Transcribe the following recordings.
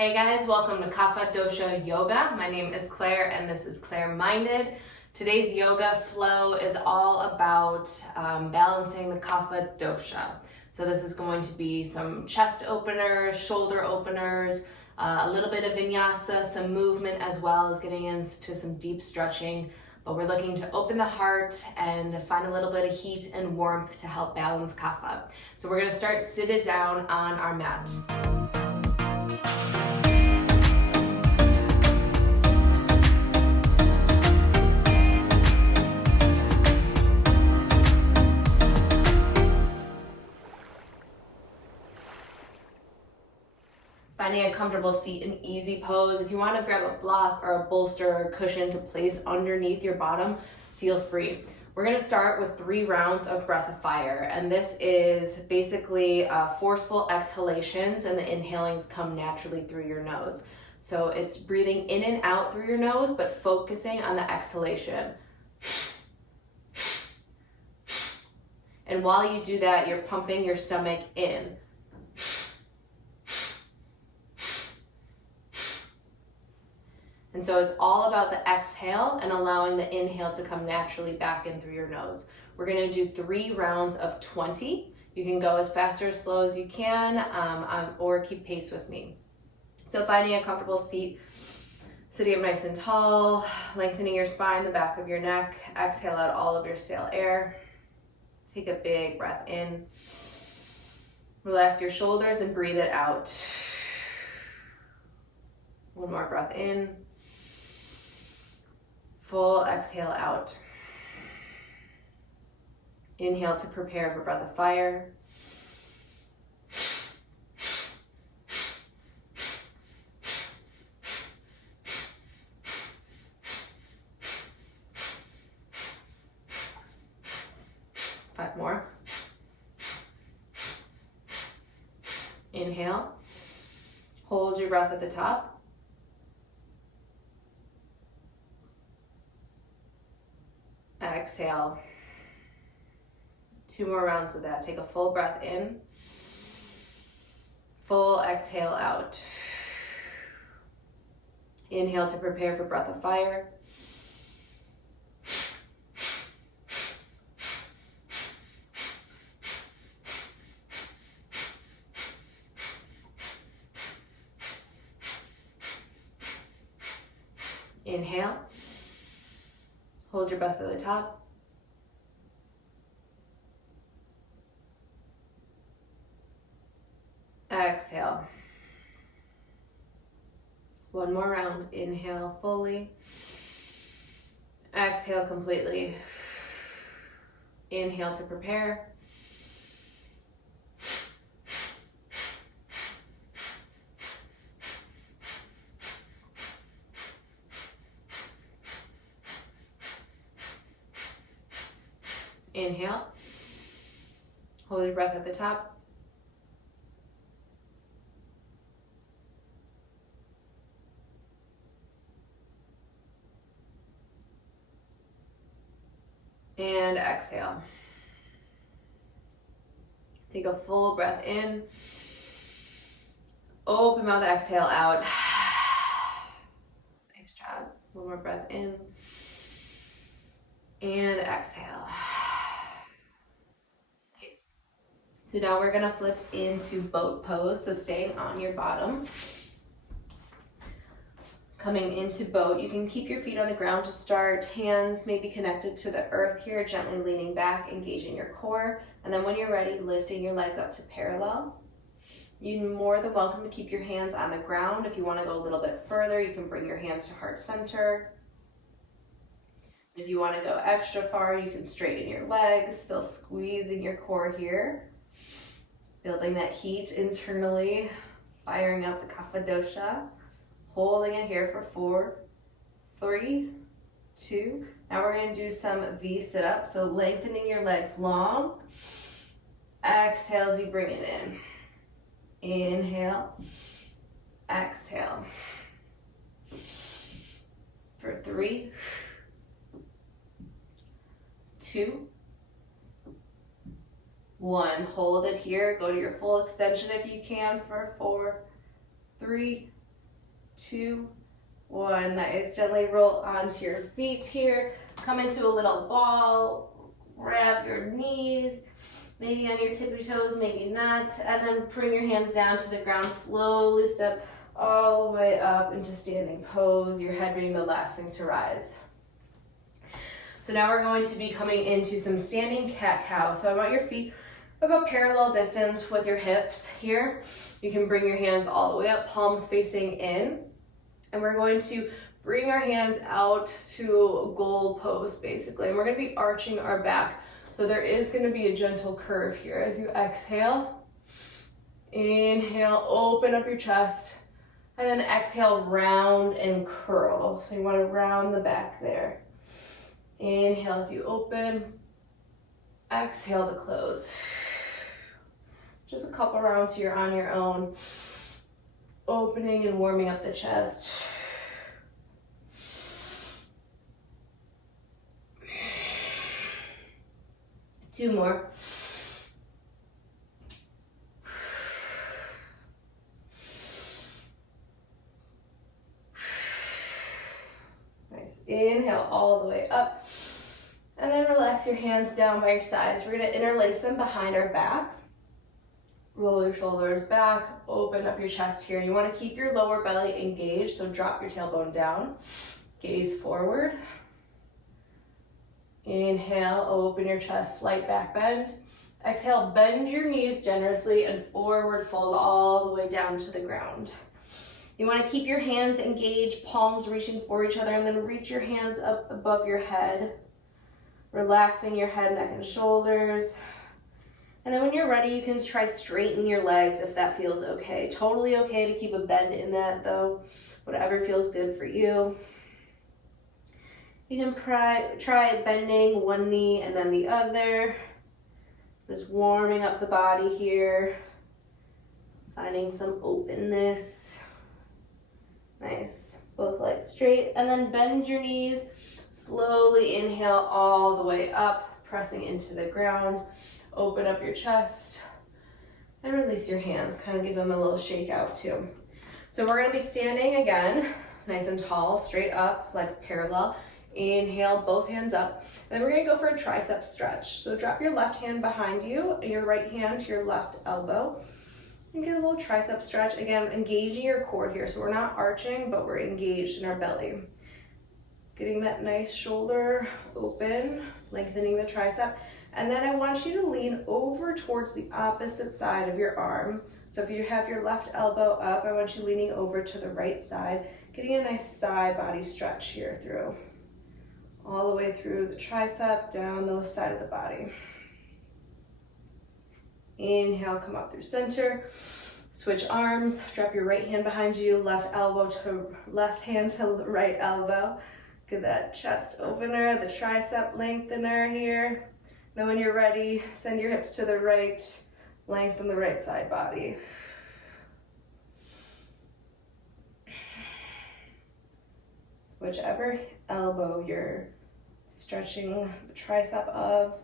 Hey guys, welcome to Kapha Dosha Yoga. My name is Claire and this is Claire Minded. Today's yoga flow is all about balancing the Kapha Dosha. So this is going to be some chest openers, shoulder openers, a little bit of vinyasa, some movement, as well as getting into some deep stretching. But we're looking to open the heart and find a little bit of heat and warmth to help balance Kapha. So we're going to start seated down on our mat. Finding a comfortable seat, an easy pose. If you want to grab a block or a bolster or a cushion to place underneath your bottom, feel free. We're going to start with 3 rounds of breath of fire, and this is basically forceful exhalations, and the inhalings come naturally through your nose. So it's breathing in and out through your nose, but focusing on the exhalation. And while you do that, you're pumping your stomach in. And so it's all about the exhale and allowing the inhale to come naturally back in through your nose. We're going to do 3 rounds of 20. You can go as fast or as slow as you can, or keep pace with me. So finding a comfortable seat, sitting up nice and tall, lengthening your spine, the back of your neck. Exhale out all of your stale air. Take a big breath in. Relax your shoulders and breathe it out. One more breath in. Full exhale out. Inhale to prepare for breath of fire. Five more. Inhale. Hold your breath at the top. Exhale. 2 more rounds of that. Take a full breath in. Full exhale out. Inhale to prepare for breath of fire. Inhale. Hold your breath at the top. Exhale. 1 more round. Inhale fully. Exhale completely. Inhale to prepare. Inhale. Hold your breath at the top. And exhale. Take a full breath in. Open mouth, exhale out. Nice job. 1 more breath in. And exhale. So now we're gonna flip into boat pose, so staying on your bottom. Coming into boat, you can keep your feet on the ground to start, hands maybe connected to the earth here, gently leaning back, engaging your core, and then when you're ready, lifting your legs up to parallel. You're more than welcome to keep your hands on the ground. If you wanna go a little bit further, you can bring your hands to heart center. If you wanna go extra far, you can straighten your legs, still squeezing your core here. Building that heat internally, firing up the Kapha Dosha. Holding it here for 4, 3, 2. Now we're gonna do some V sit-ups, so lengthening your legs long. Exhale as you bring it in. Inhale, exhale. For 3, 2, 1. Hold it here. Go to your full extension if you can for 4, 3, 2, 1. Nice. Gently roll onto your feet here. Come into a little ball. Grab your knees, maybe on your tippy toes, maybe not. And then bring your hands down to the ground. Slowly step all the way up into standing pose. Your head being the last thing to rise. So now we're going to be coming into some standing cat-cow. So I want your feet about parallel distance with your hips here. You can bring your hands all the way up, palms facing in. And we're going to bring our hands out to goal pose basically. And we're going to be arching our back. So there is going to be a gentle curve here as you exhale. Inhale, open up your chest. And then exhale, round and curl. So you want to round the back there. Inhale as you open. Exhale to close. Just a couple rounds here on your own. Opening and warming up the chest. Two more. Nice. Inhale all the way up. And then relax your hands down by your sides. We're going to interlace them behind our back. Roll your shoulders back. Open up your chest here. You want to keep your lower belly engaged, so drop your tailbone down. Gaze forward. Inhale, open your chest, slight back bend. Exhale, bend your knees generously and forward fold all the way down to the ground. You want to keep your hands engaged, palms reaching for each other, and then reach your hands up above your head. Relaxing your head, neck, and shoulders. And then when you're ready, you can try straightening your legs if that feels okay. Totally okay to keep a bend in that though, whatever feels good for you. You can try bending one knee and then the other. Just warming up the body here. Finding some openness. Nice. Both legs straight. And then bend your knees. Slowly inhale all the way up, pressing into the ground. Open up your chest. And release your hands. Kind of give them a little shake out too. So we're going to be standing again. Nice and tall, straight up, legs parallel. Inhale, both hands up. And then we're going to go for a tricep stretch. So drop your left hand behind you and your right hand to your left elbow. And get a little tricep stretch. Again, engaging your core here. So we're not arching, but we're engaged in our belly. Getting that nice shoulder open, lengthening the tricep. And then I want you to lean over towards the opposite side of your arm. So if you have your left elbow up, I want you leaning over to the right side. Getting a nice side body stretch here through. All the way through the tricep, down the side of the body. Inhale, come up through center. Switch arms, drop your right hand behind you, left hand to right elbow. Get that chest opener, the tricep lengthener here. Then when you're ready, send your hips to the right, lengthen the right side body. Whichever elbow you're stretching the tricep of,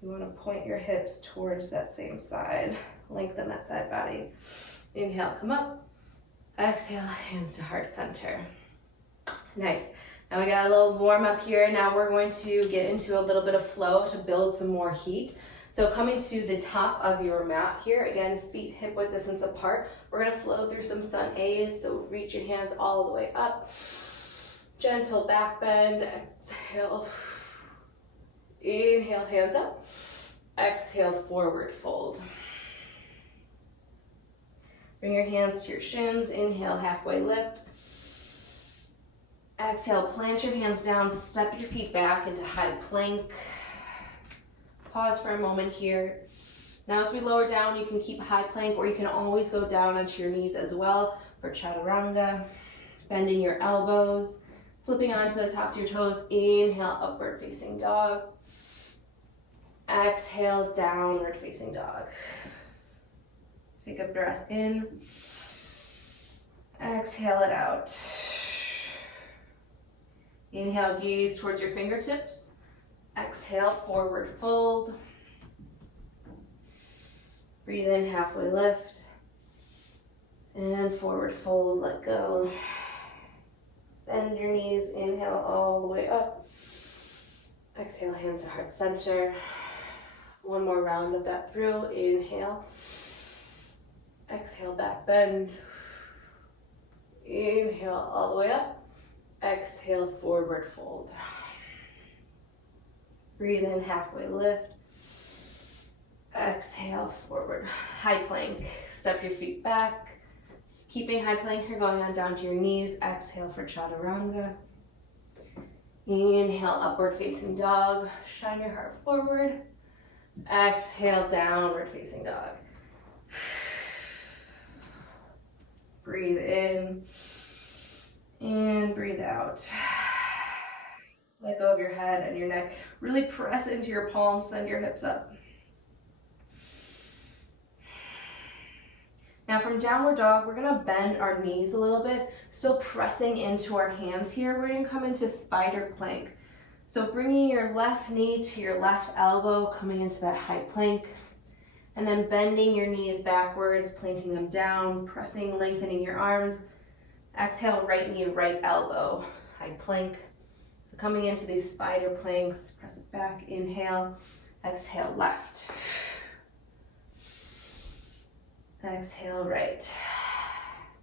you want to point your hips towards that same side. Lengthen that side body. Inhale, come up. Exhale, hands to heart center. Nice. Now we got a little warm up here. Now we're going to get into a little bit of flow to build some more heat. So coming to the top of your mat here, again, feet hip width distance apart. We're going to flow through some sun A's. So reach your hands all the way up. Gentle back bend. Exhale. Inhale, hands up. Exhale, forward fold. Bring your hands to your shins. Inhale, halfway lift. Exhale, plant your hands down, step your feet back into high plank. Pause for a moment here. Now as we lower down, you can keep high plank or you can always go down onto your knees as well for chaturanga. Bending your elbows, flipping onto the tops of your toes. Inhale, upward facing dog. Exhale, downward facing dog. Take a breath in. Exhale it out. Inhale, gaze towards your fingertips. Exhale, forward fold. Breathe in, halfway lift. And forward fold, let go. Bend your knees, inhale all the way up. Exhale, hands to heart center. One more round of that through. Inhale. Exhale, back bend. Inhale all the way up. Exhale, forward fold. Breathe in, halfway lift. Exhale, forward. High plank. Step your feet back. Keeping high plank, you're going on down to your knees. Exhale for chaturanga. Inhale, upward facing dog. Shine your heart forward. Exhale, downward facing dog. Breathe in and breathe out. Let go of your head and your neck. Really press into your palms, send your hips up. Now from downward dog, we're gonna bend our knees a little bit, still pressing into our hands here. We're gonna come into spider plank. So bringing your left knee to your left elbow, coming into that high plank, and then bending your knees backwards, planting them down, pressing, lengthening your arms. Exhale, right knee, right elbow, high plank. So coming into these spider planks, press it back, inhale, exhale, left. Exhale, right.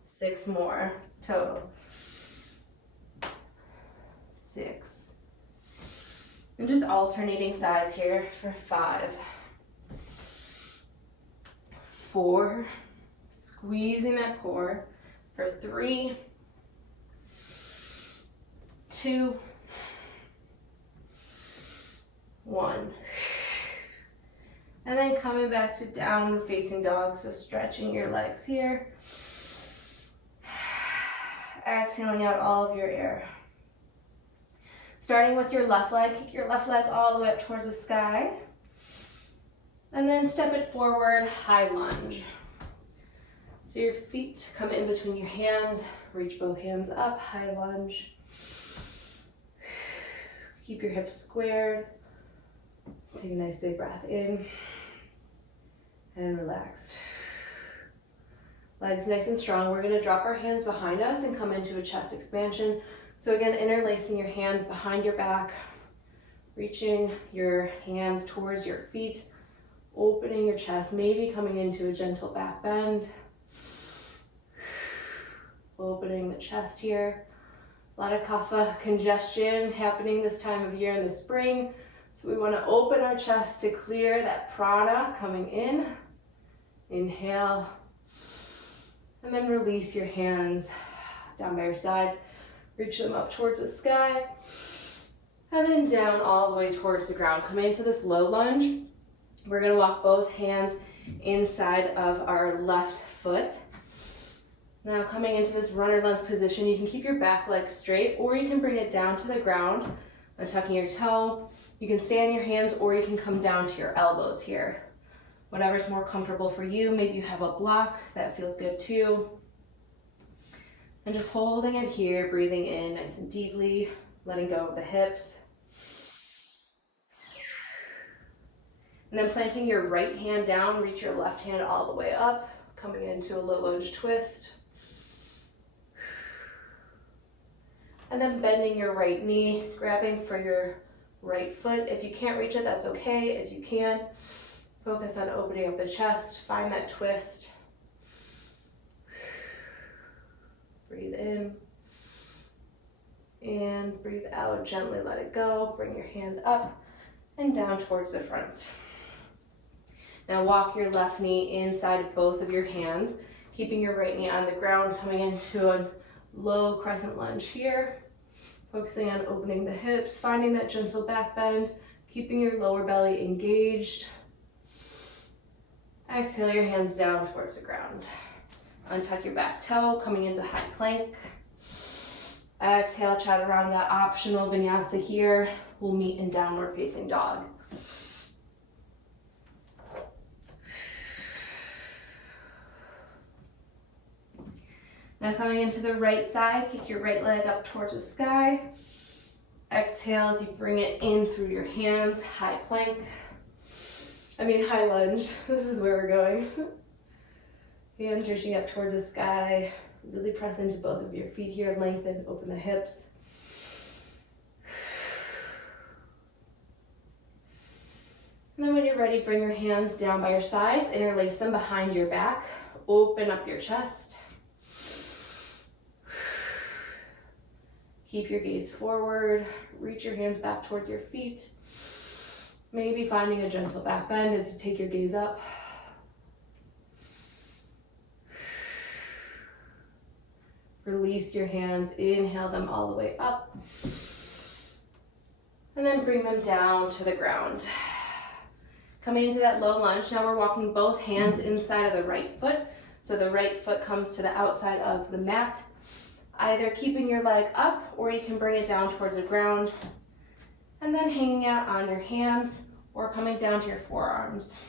6 more total. 6. And just alternating sides here for 5. 4. Squeezing that core for 3. 2. 1. And then coming back to downward facing dog, so stretching your legs here. Exhaling out all of your air. Starting with your left leg, kick your left leg all the way up towards the sky. And then step it forward, high lunge. So your feet come in between your hands, reach both hands up, high lunge. Keep your hips squared. Take a nice big breath in. And relaxed. Legs nice and strong. We're gonna drop our hands behind us and come into a chest expansion. So again, interlacing your hands behind your back, reaching your hands towards your feet, opening your chest, maybe coming into a gentle back bend. Opening the chest here. A lot of kapha congestion happening this time of year in the spring. So we wanna open our chest to clear that prana coming in. Inhale, and then release your hands down by your sides. Reach them up towards the sky, and then down all the way towards the ground. Coming into this low lunge, we're gonna walk both hands inside of our left foot. Now coming into this runner lunge position, you can keep your back leg straight, or you can bring it down to the ground, untucking your toe. You can stay on your hands, or you can come down to your elbows here. Whatever's more comfortable for you. Maybe you have a block, that feels good too. And just holding it here, breathing in nice and deeply, letting go of the hips. And then planting your right hand down, reach your left hand all the way up, coming into a low lunge twist. And then bending your right knee, grabbing for your right foot. If you can't reach it, that's okay. If you can, focus on opening up the chest, find that twist. Breathe in and breathe out, gently let it go. Bring your hand up and down towards the front. Now walk your left knee inside of both of your hands, keeping your right knee on the ground, coming into a low crescent lunge here. Focusing on opening the hips, finding that gentle back bend, keeping your lower belly engaged. Exhale your hands down towards the ground. Untuck your back toe, coming into high plank. Exhale, chaturanga, optional vinyasa here. We'll meet in downward facing dog. Now coming into the right side, kick your right leg up towards the sky. Exhale as you bring it in through your hands, high plank. High lunge. This is where we're going. Hands reaching up towards the sky, Really press into both of your feet here, lengthen, open the hips. And then when you're ready, bring your hands down by your sides, interlace them behind your back, open up your chest. Keep your gaze forward, reach your hands back towards your feet. Maybe finding a gentle back bend as you take your gaze up. Release your hands, inhale them all the way up. And then bring them down to the ground. Coming into that low lunge, now we're walking both hands inside of the right foot. So the right foot comes to the outside of the mat, either keeping your leg up or you can bring it down towards the ground. And then hanging out on your hands or coming down to your forearms.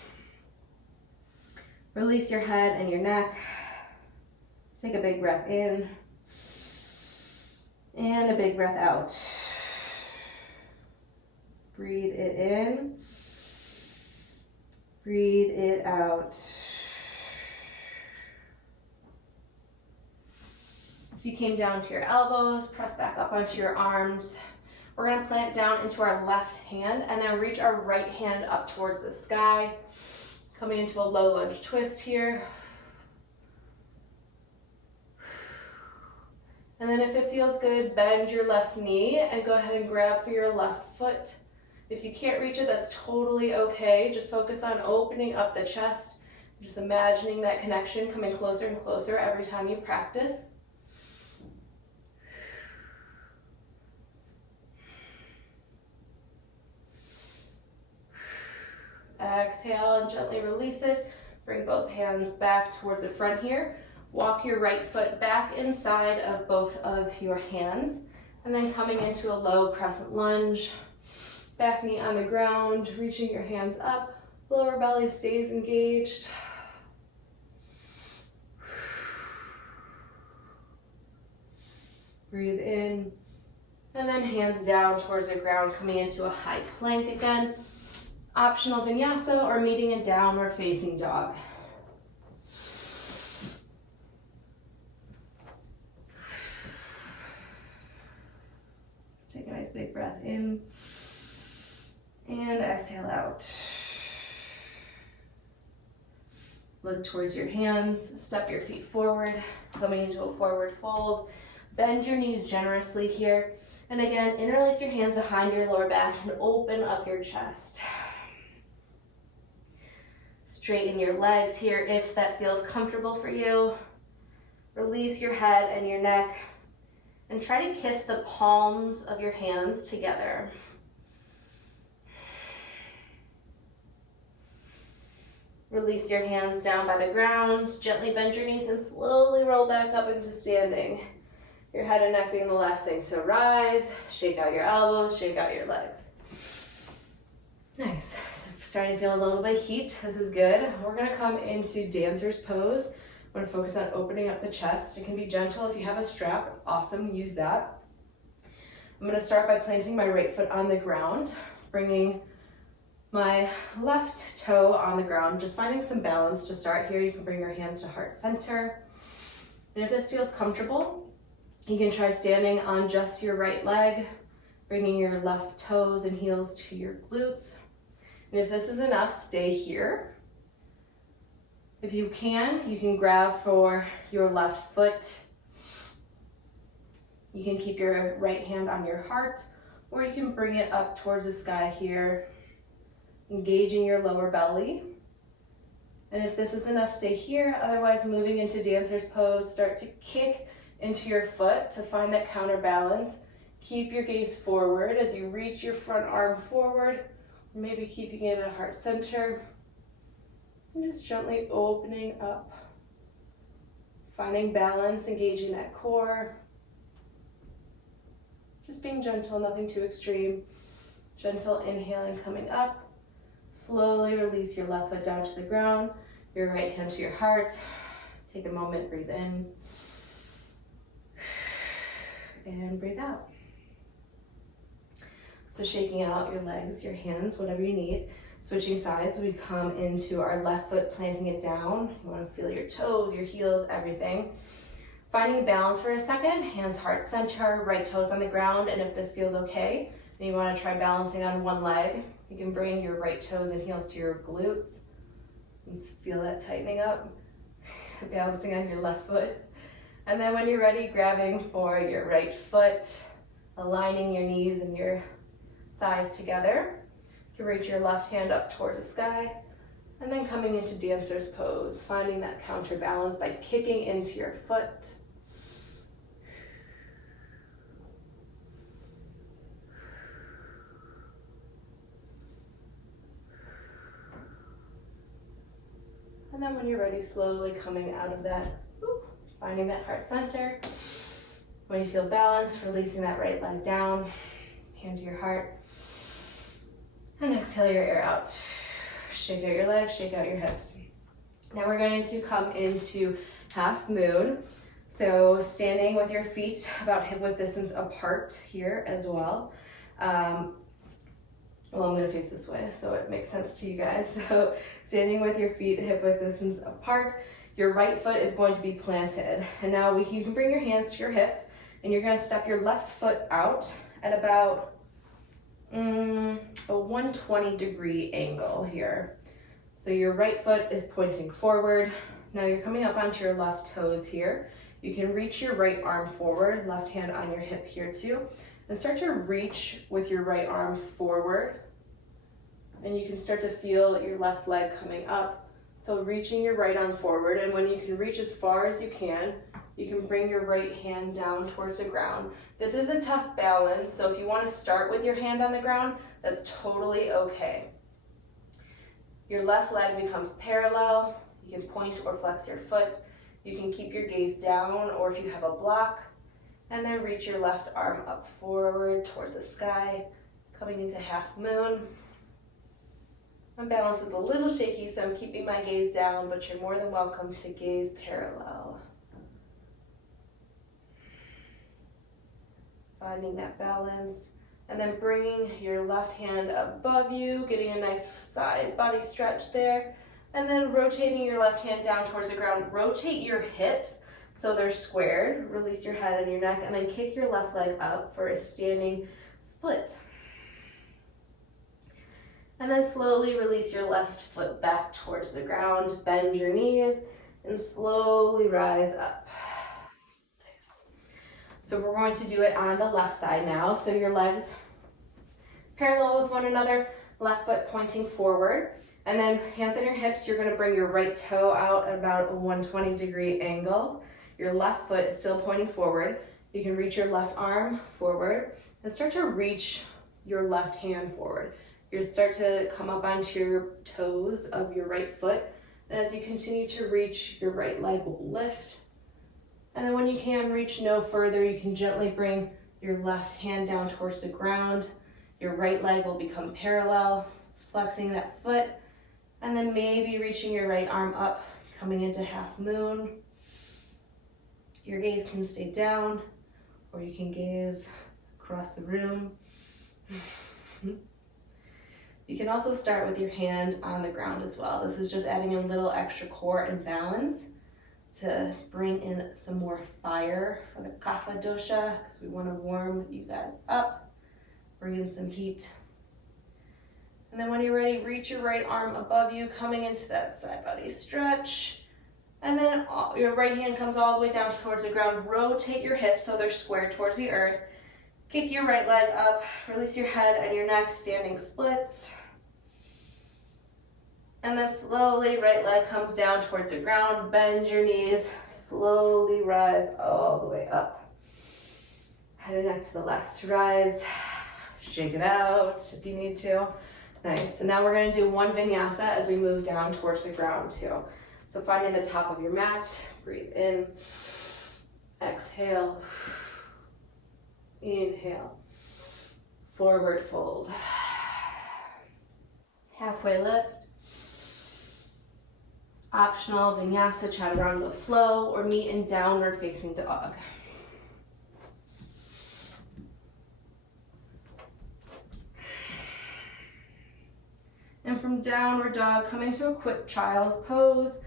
Release your head and your neck. Take a big breath in and a big breath out. Breathe it in. Breathe it out. If you came down to your elbows, press back up onto your arms. We're going to plant down into our left hand and then reach our right hand up towards the sky. Coming into a low lunge twist here. And then if it feels good, bend your left knee and go ahead and grab for your left foot. If you can't reach it, that's totally okay. Just focus on opening up the chest. Just imagining that connection coming closer and closer every time you practice. Exhale and gently release it. Bring both hands back towards the front here. Walk your right foot back inside of both of your hands. And then coming into a low crescent lunge. Back knee on the ground, reaching your hands up. Lower belly stays engaged. Breathe in. And then hands down towards the ground, coming into a high plank again. Optional vinyasa or meeting in downward facing dog. Take a nice big breath in and exhale out. Look towards your hands, step your feet forward, coming into a forward fold. Bend your knees generously here. And again, interlace your hands behind your lower back and open up your chest. Straighten your legs here if that feels comfortable for you. Release your head and your neck. And try to kiss the palms of your hands together. Release your hands down by the ground. Gently bend your knees and slowly roll back up into standing. Your head and neck being the last thing to rise. Shake out your elbows, shake out your legs. Nice. Starting to feel a little bit of heat. This is good. We're going to come into dancer's pose. I'm going to focus on opening up the chest. It can be gentle if you have a strap. Awesome, use that. I'm going to start by planting my right foot on the ground, bringing my left toe on the ground, just finding some balance to start here. You can bring your hands to heart center. And if this feels comfortable, you can try standing on just your right leg, bringing your left toes and heels to your glutes. And if this is enough, stay here. If you can grab for your left foot. You can keep your right hand on your heart, or you can bring it up towards the sky here, engaging your lower belly. And if this is enough, stay here. Otherwise, moving into dancer's pose, start to kick into your foot to find that counterbalance. Keep your gaze forward as you reach your front arm forward, maybe keeping it at heart center. And just gently opening up, finding balance, engaging that core. Just being gentle, nothing too extreme. Gentle inhaling coming up. Slowly release your left foot down to the ground, your right hand to your heart. Take a moment, breathe in. And breathe out. So shaking out your legs, your hands, whatever you need. Switching sides, we come into our left foot, planting it down. You want to feel your toes, your heels, everything. Finding a balance for a second, hands heart center, right toes on the ground, and if this feels okay, and you want to try balancing on one leg, you can bring your right toes and heels to your glutes. And feel that tightening up, balancing on your left foot. And then when you're ready, grabbing for your right foot, aligning your knees and your thighs together. You can reach your left hand up towards the sky, and then coming into dancer's pose, finding that counterbalance by kicking into your foot. And then when you're ready, slowly coming out of that, finding that heart center. When you feel balanced, releasing that right leg down, hand to your heart. And exhale your air out. Shake out your legs, shake out your hips. Now we're going to come into half moon. So standing with your feet about hip width distance apart here as well. Well, I'm going to face this way so it makes sense to you guys. So standing with your feet hip width distance apart, your right foot is going to be planted. And now you can bring your hands to your hips, and you're going to step your left foot out at about a 120 degree angle here. So your right foot is pointing forward. Now you're coming up onto your left toes here. You can reach your right arm forward, left hand on your hip here too, and start to reach with your right arm forward. And you can start to feel your left leg coming up. So reaching your right arm forward, and when you can reach as far as you can bring your right hand down towards the ground. This is a tough balance, so if you want to start with your hand on the ground, that's totally okay. Your left leg becomes parallel. You can point or flex your foot. You can keep your gaze down, or if you have a block, and then reach your left arm up forward towards the sky, coming into half moon. My balance is a little shaky, so I'm keeping my gaze down, but you're more than welcome to gaze parallel. Finding that balance, and then bringing your left hand above you, getting a nice side body stretch there, and then rotating your left hand down towards the ground. Rotate your hips so they're squared. Release your head and your neck, and then kick your left leg up for a standing split. And then slowly release your left foot back towards the ground, bend your knees, and slowly rise up. Nice. So we're going to do it on the left side now. So your legs parallel with one another, left foot pointing forward, and then hands on your hips, you're gonna bring your right toe out at about a 120 degree angle. Your left foot is still pointing forward. You can reach your left arm forward and start to reach your left hand forward. You'll start to come up onto your toes of your right foot. And as you continue to reach, your right leg will lift. And then when you can reach no further, you can gently bring your left hand down towards the ground. Your right leg will become parallel, flexing that foot. And then maybe reaching your right arm up, coming into half moon. Your gaze can stay down, or you can gaze across the room. You can also start with your hand on the ground as well. This is just adding a little extra core and balance to bring in some more fire for the Kapha Dosha, because we want to warm you guys up, bring in some heat. And then when you're ready, reach your right arm above you, coming into that side body stretch. And then your right hand comes all the way down towards the ground. Rotate your hips so they're square towards the earth. Kick your right leg up, release your head and your neck, standing splits. And then slowly, right leg comes down towards the ground, bend your knees, slowly rise all the way up. Head and neck to the last rise, shake it out if you need to. Nice, and now we're gonna do one vinyasa as we move down towards the ground too. So finding the top of your mat, breathe in, exhale, inhale, forward fold, halfway lift. Optional vinyasa, chaturanga flow, or meet in downward facing dog. And from downward dog, come into a quick child's pose.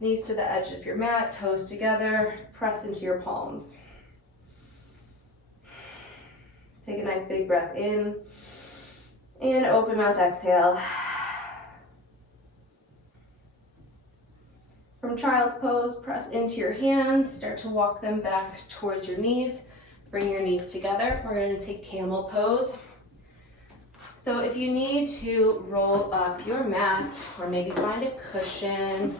Knees to the edge of your mat, toes together, press into your palms. Take a nice big breath in, and open mouth exhale. From child's pose, press into your hands, start to walk them back towards your knees. Bring your knees together. We're going to take camel pose. So if you need to roll up your mat or maybe find a cushion,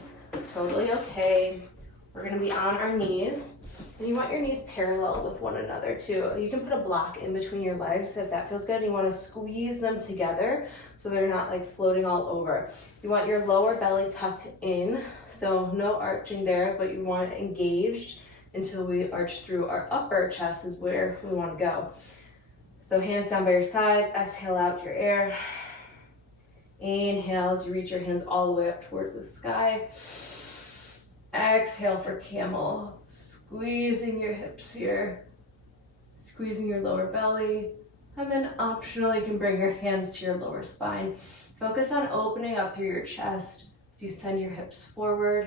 totally okay. We're going to be on our knees. And you want your knees parallel with one another too. You can put a block in between your legs if that feels good. You want to squeeze them together so they're not like floating all over. You want your lower belly tucked in, so no arching there, but you want it engaged until we arch through. Our upper chest is where we want to go. So hands down by your sides, exhale out your air. Inhale as you reach your hands all the way up towards the sky. Exhale for camel. Squeezing your hips here, squeezing your lower belly, and then optional, you can bring your hands to your lower spine. Focus on opening up through your chest as you send your hips forward.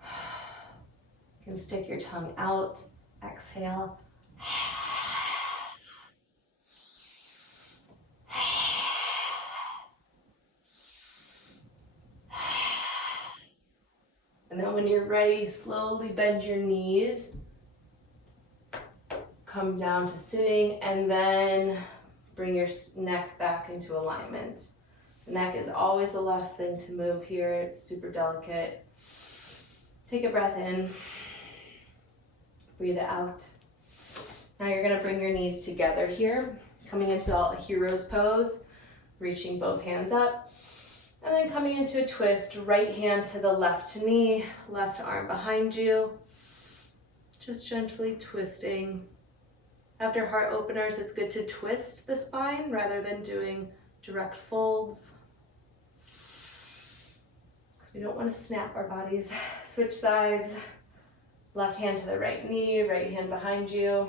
You can stick your tongue out, exhale. And then when you're ready, slowly bend your knees. Come down to sitting, and then bring your neck back into alignment. The neck is always the last thing to move here. It's super delicate. Take a breath in. Breathe it out. Now you're going to bring your knees together here, coming into a hero's pose, reaching both hands up. And then coming into a twist, right hand to the left knee, left arm behind you. Just gently twisting. After heart openers, it's good to twist the spine rather than doing direct folds, because we don't want to snap our bodies. Switch sides. Left hand to the right knee, right hand behind you.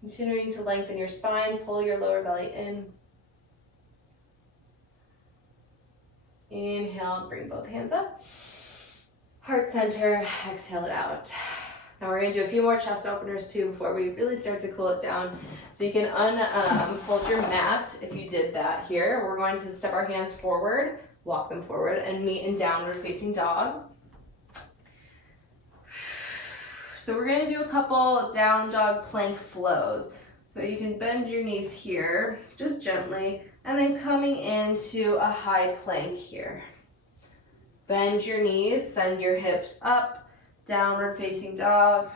Continuing to lengthen your spine, pull your lower belly in. Inhale, bring both hands up. Heart center, exhale it out. Now we're going to do a few more chest openers too before we really start to cool it down. So you can unfold your mat if you did that here. We're going to step our hands forward, walk them forward, and meet in downward facing dog. So we're going to do a couple down dog plank flows. So you can bend your knees here, just gently, and then coming into a high plank here. Bend your knees, send your hips up, downward facing dog,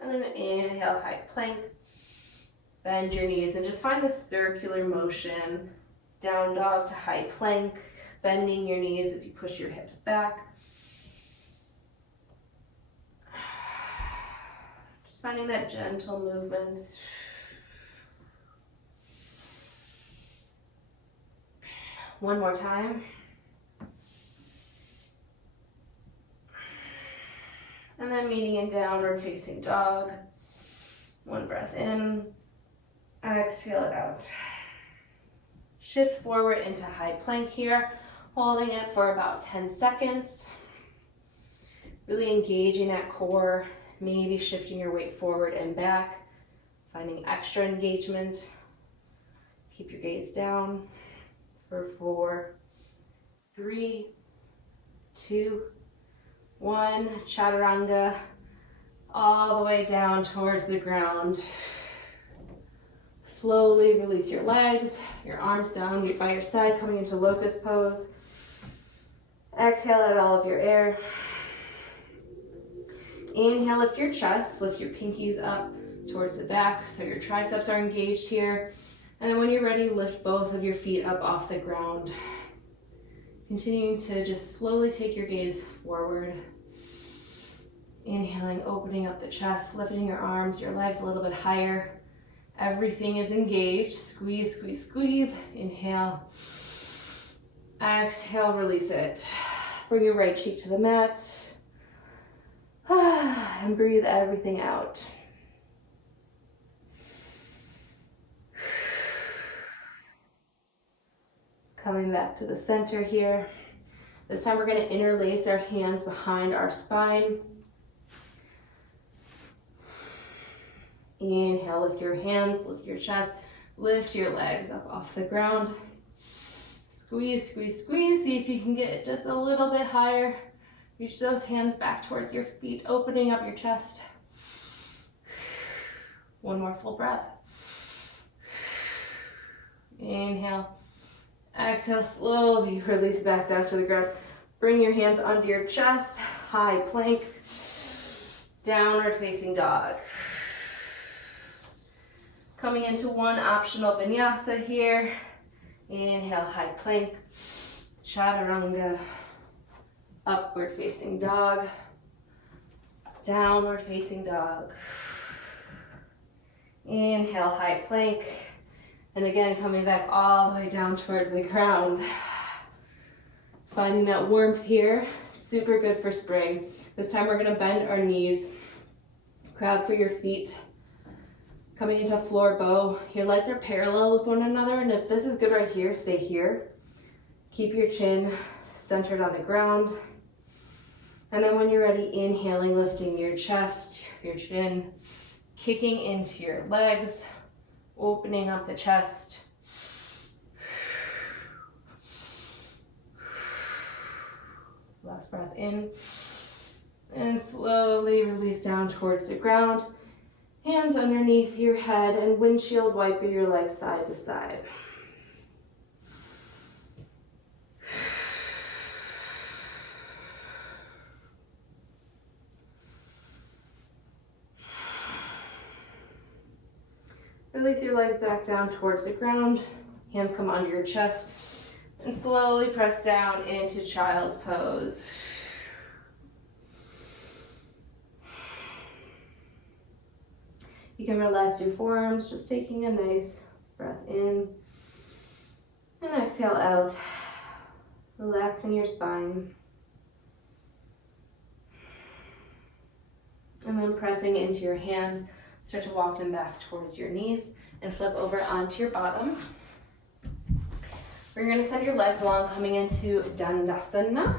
and then inhale, high plank. Bend your knees and just find this circular motion, down dog to high plank, bending your knees as you push your hips back. Just finding that gentle movement. One more time. And then meeting in downward facing dog. One breath in, exhale it out. Shift forward into high plank here, holding it for about 10 seconds. Really engaging that core, maybe shifting your weight forward and back, finding extra engagement. Keep your gaze down for 4, 3, 2, 1. Chaturanga, all the way down towards the ground. Slowly release your legs, your arms down by your side, coming into locust pose. Exhale out all of your air. Inhale, lift your chest, lift your pinkies up towards the back so your triceps are engaged here. And then when you're ready, lift both of your feet up off the ground. Continuing to just slowly take your gaze forward. Inhaling, opening up the chest, lifting your arms, your legs a little bit higher. Everything is engaged. Squeeze, squeeze, squeeze. Inhale. Exhale, release it. Bring your right cheek to the mat. And breathe everything out. Coming back to the center here. This time we're going to interlace our hands behind our spine. Inhale, lift your hands, lift your chest, lift your legs up off the ground. Squeeze, squeeze, squeeze. See if you can get it just a little bit higher. Reach those hands back towards your feet, opening up your chest. One more full breath. Inhale. Exhale, slowly release back down to the ground. Bring your hands under your chest, high plank, downward facing dog. Coming into one optional vinyasa here. Inhale, high plank, chaturanga, upward facing dog, downward facing dog. Inhale, high plank, and again coming back all the way down towards the ground. Finding that warmth here, super good for spring. This time we're gonna bend our knees, grab for your feet. Coming into floor bow, your legs are parallel with one another, and if this is good right here, stay here. Keep your chin centered on the ground. And then when you're ready, inhaling, lifting your chest, your chin, kicking into your legs, opening up the chest. Last breath in, and slowly release down towards the ground. Hands underneath your head and windshield wiper your legs side to side. Release your legs back down towards the ground. Hands come under your chest and slowly press down into child's pose. You can relax your forearms, just taking a nice breath in and exhale out, relaxing your spine. And then pressing into your hands, start to walk them back towards your knees and flip over onto your bottom. We're going to send your legs along, coming into Dandasana.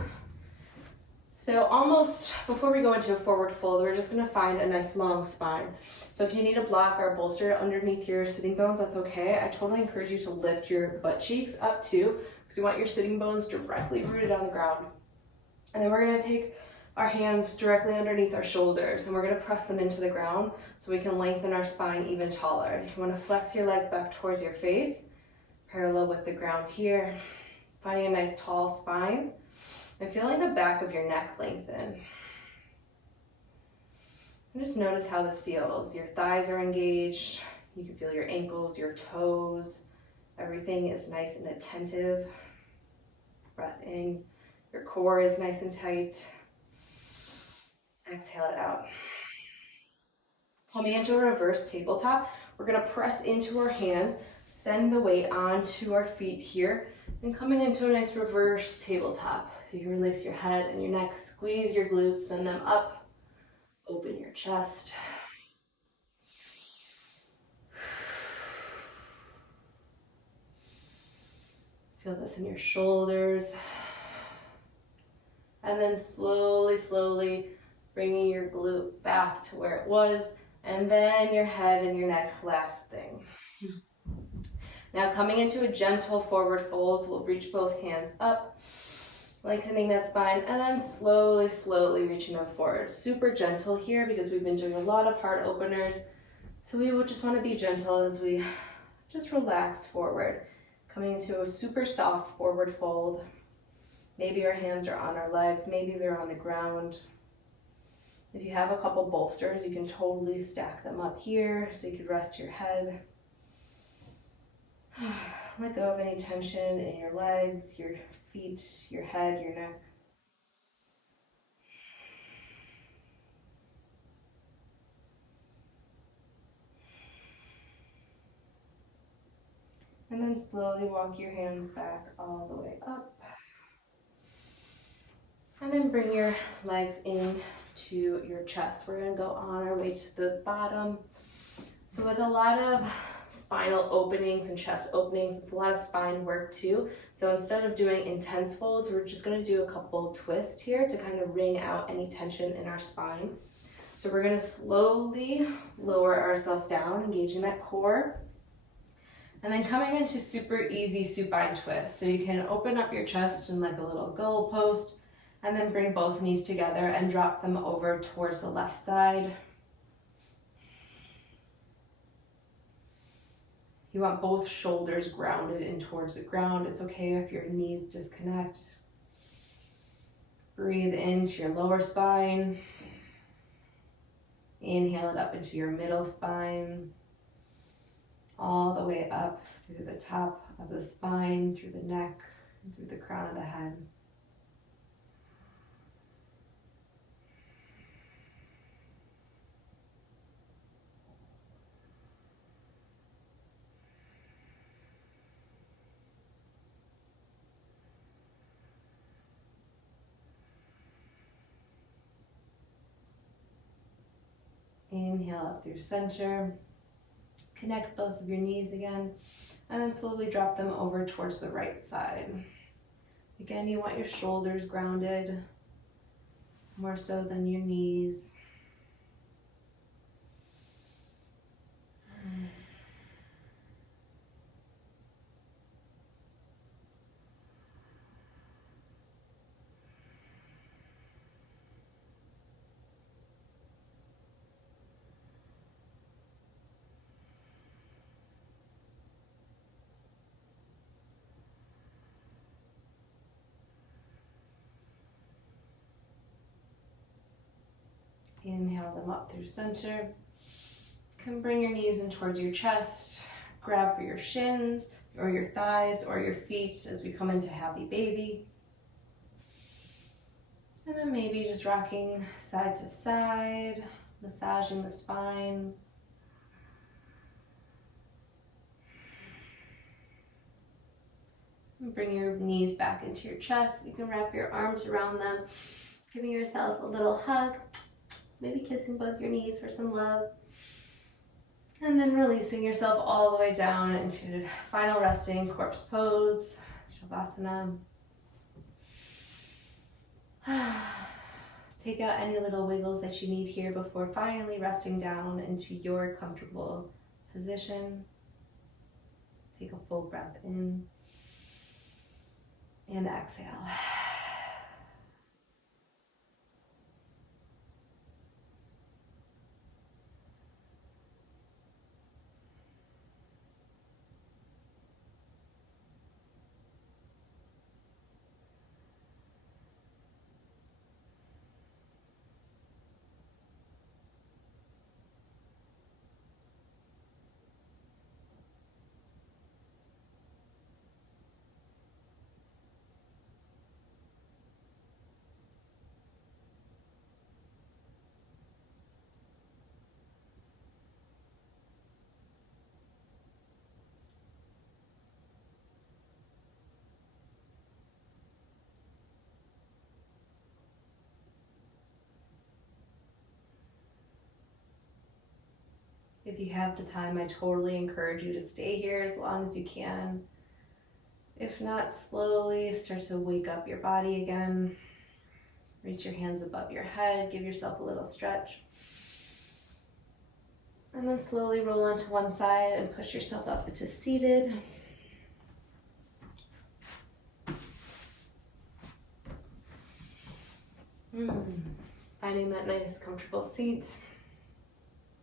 So almost before we go into a forward fold, we're just going to find a nice long spine. So if you need a block or a bolster underneath your sitting bones, that's okay. I totally encourage you to lift your butt cheeks up too, because you want your sitting bones directly rooted on the ground. And then we're going to take our hands directly underneath our shoulders, and we're going to press them into the ground so we can lengthen our spine even taller. You want to flex your legs back towards your face, parallel with the ground here, finding a nice tall spine. And feeling the back of your neck lengthen. And just notice how this feels. Your thighs are engaged. You can feel your ankles, your toes. Everything is nice and attentive. Breath in. Your core is nice and tight. Exhale it out. Coming into a reverse tabletop, we're going to press into our hands, send the weight onto our feet here, and coming into a nice reverse tabletop. You can release your head and your neck, squeeze your glutes, send them up, open your chest. Feel this in your shoulders. And then slowly, slowly bringing your glute back to where it was, and then your head and your neck, last thing. Now coming into a gentle forward fold, we'll reach both hands up, lengthening that spine, and then slowly, slowly reaching them forward. Super gentle here because we've been doing a lot of heart openers. So we would just want to be gentle as we just relax forward. Coming into a super soft forward fold. Maybe our hands are on our legs, maybe they're on the ground. If you have a couple bolsters, you can totally stack them up here so you could rest your head. Let go of any tension in your legs, your feet, your head, your neck. And then slowly walk your hands back all the way up. And then bring your legs in to your chest. We're going to go on our way to the bottom. So with a lot of spinal openings and chest openings. It's a lot of spine work too. So instead of doing intense folds, we're just going to do a couple twists here to kind of wring out any tension in our spine. So we're going to slowly lower ourselves down, engaging that core. And then coming into super easy supine twist. So you can open up your chest in like a little goalpost, and then bring both knees together and drop them over towards the left side. You want both shoulders grounded in towards the ground. It's okay if your knees disconnect. Breathe into your lower spine. Inhale it up into your middle spine. All the way up through the top of the spine, through the neck, and through the crown of the head. Inhale up through center. Connect both of your knees again, and then slowly drop them over towards the right side. Again, you want your shoulders grounded, more so than your knees. Inhale them up through center. You can bring your knees in towards your chest. Grab for your shins or your thighs or your feet as we come into happy baby. And then maybe just rocking side to side, massaging the spine. And bring your knees back into your chest. You can wrap your arms around them, giving yourself a little hug. Maybe kissing both your knees for some love. And then releasing yourself all the way down into final resting corpse pose, Shavasana. Take out any little wiggles that you need here before finally resting down into your comfortable position. Take a full breath in and exhale. If you have the time, I totally encourage you to stay here as long as you can. If not, slowly start to wake up your body again. Reach your hands above your head, give yourself a little stretch. And then slowly roll onto one side and push yourself up into seated. Finding that nice, comfortable seat.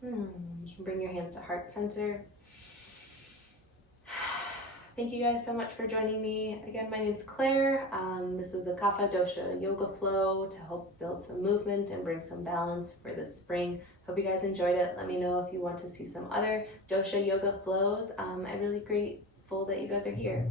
You can bring your hands to heart center. Thank you guys so much for joining me. Again, my name is Claire. This was a Kapha Dosha Yoga flow to help build some movement and bring some balance for this spring. Hope you guys enjoyed it. Let me know if you want to see some other Dosha Yoga flows. I'm really grateful that you guys are here.